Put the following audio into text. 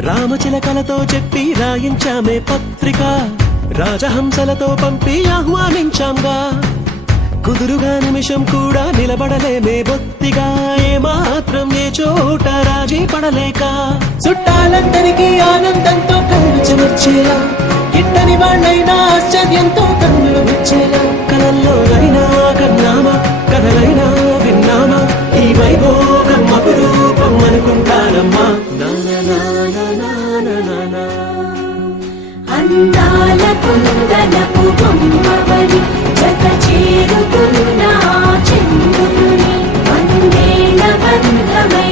రామచిలకలతో చెప్పి రాయించామే పత్రిక, రాజహంసలతో పంపి ఆహ్వానించాంగా. కుదురుగా నిమిషం కూడా నిలబడలేమే బొత్తిగా, ఏమాత్రం ఏ చోట రాజీ పడలేక. చుట్టాలందరికీ ఆనందంతో కళ్ళు చెమర్చేలా, గిట్టని వాళ్ళైనా ఆశ్చర్యంతో కన్నులు వచ్చేలా. కలల్లోనైనా కన్నామా, కథలైనా విన్నామా, ఈ వైభోగం అపురూపం అనుకుంటానమ్మా. అందాల కుందనపు బొమ్మవని జత చేరుకున్న చంద్రుని, వందేల బంధమై